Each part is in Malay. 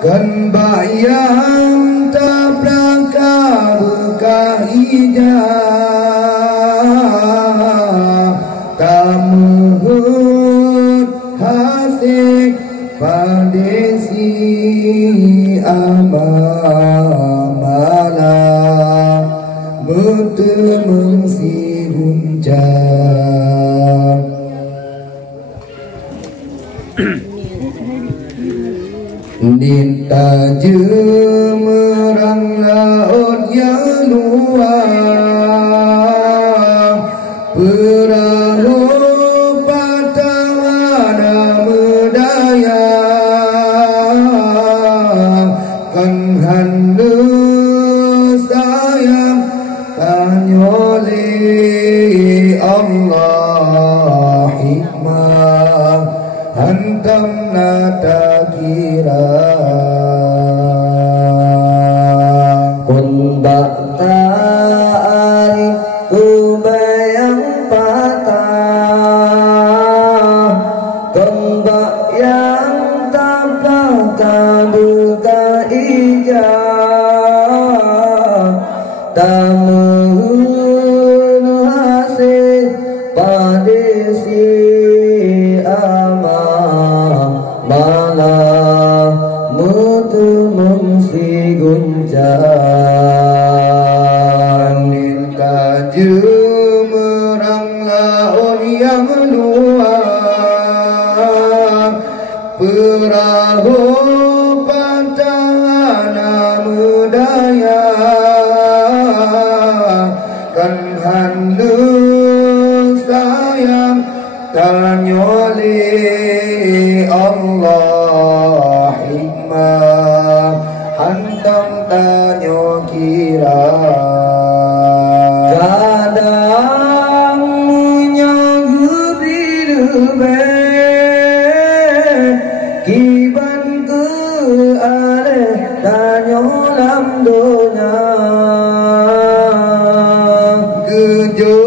kan bayang tabraka bekah ijah tamuhut hasik padesi amamala bertemeng si guncang Nita jemerang laut yang luas, perahu patahana medaya, kan handa sayang tanyole Allah hikmah hantam nata kira kun bakta arif kubayang patah kembak yang tapah buka ijah tamun hasil padesi malah mutu mengsi guncang Nita jemerang laut yang luas, perahu patahana medaya, kan handa sayang tanyole Allah hikmah hantam tanyo kira kadang menyagubilube kiban ke ale tanyo lam donya gejo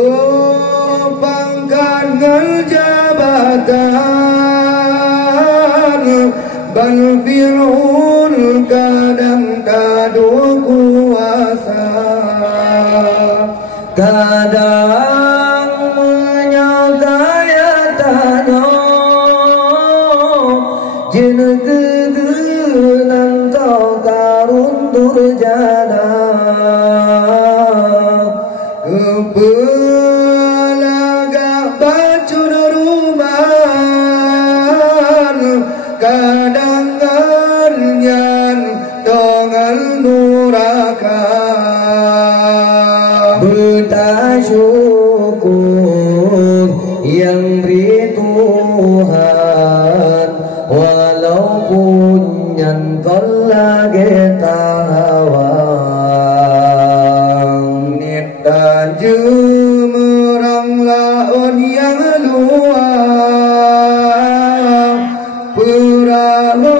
pangkat jabatan bal fir'un kadang tadu kuasa kadang menyagaya tanyo jenegegenan kau karun durjana kepelaga baju rumah kadang nyan tongal nuraka bertasyukur yang beri Tuhan walaupun nyan lagi tawang Nita jemerang laut yang luas, perahu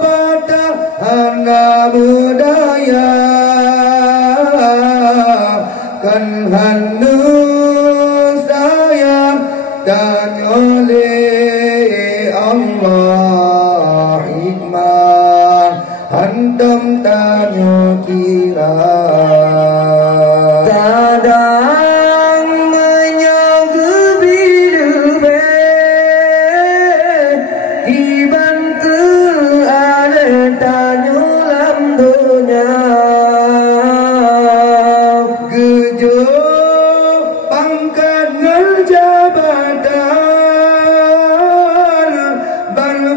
patahana medaya, kan handa sayang tanyole Allah hikmah hantam tanyo kira kadang menyagubilube iban ke ale tanyo lam donya gejo pangkat ngerjabatan bal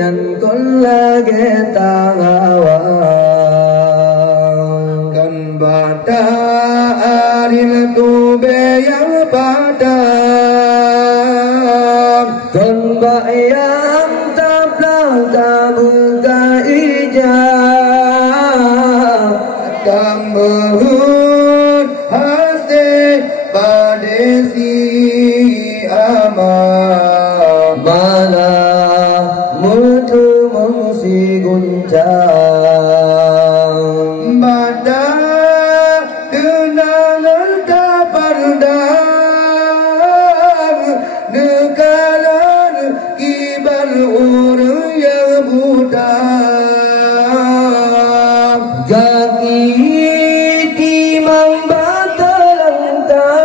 nhân con la ghé ta awang kan bata aril tu be yang pada kan bayang tablah tabuka ijab tambahun hasil padesi aman mana mutu mengsi guncang pada kenangan tapardang nekalan kibar orang yang buta kaki timang batalang tak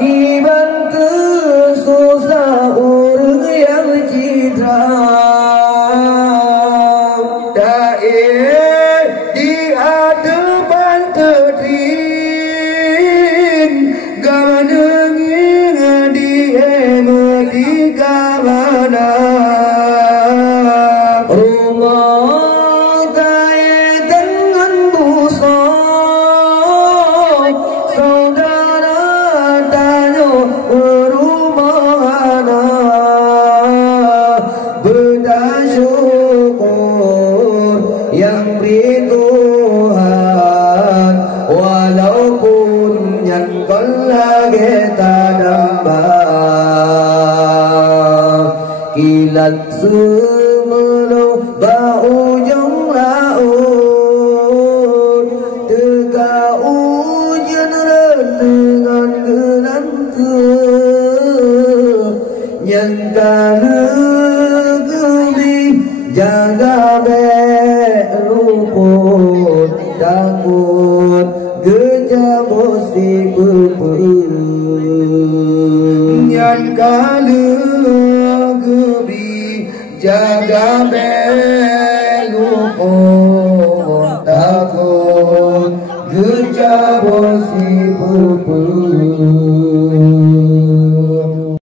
kiban kesusah orang yang citra daer di hadapan tertin gamanengin di emetika mana rumah kaya dengan busuk saudara tanya rumah mana bersyukur yang beri Tuhan walaupun yang kau lagi tak dapat kilat semelu bau jong laut teka ujian dengan gelanta nyangka negeri jaga luput takut gejah bosi pepun nyangka negeri jaga luput takut gejah bosi pepun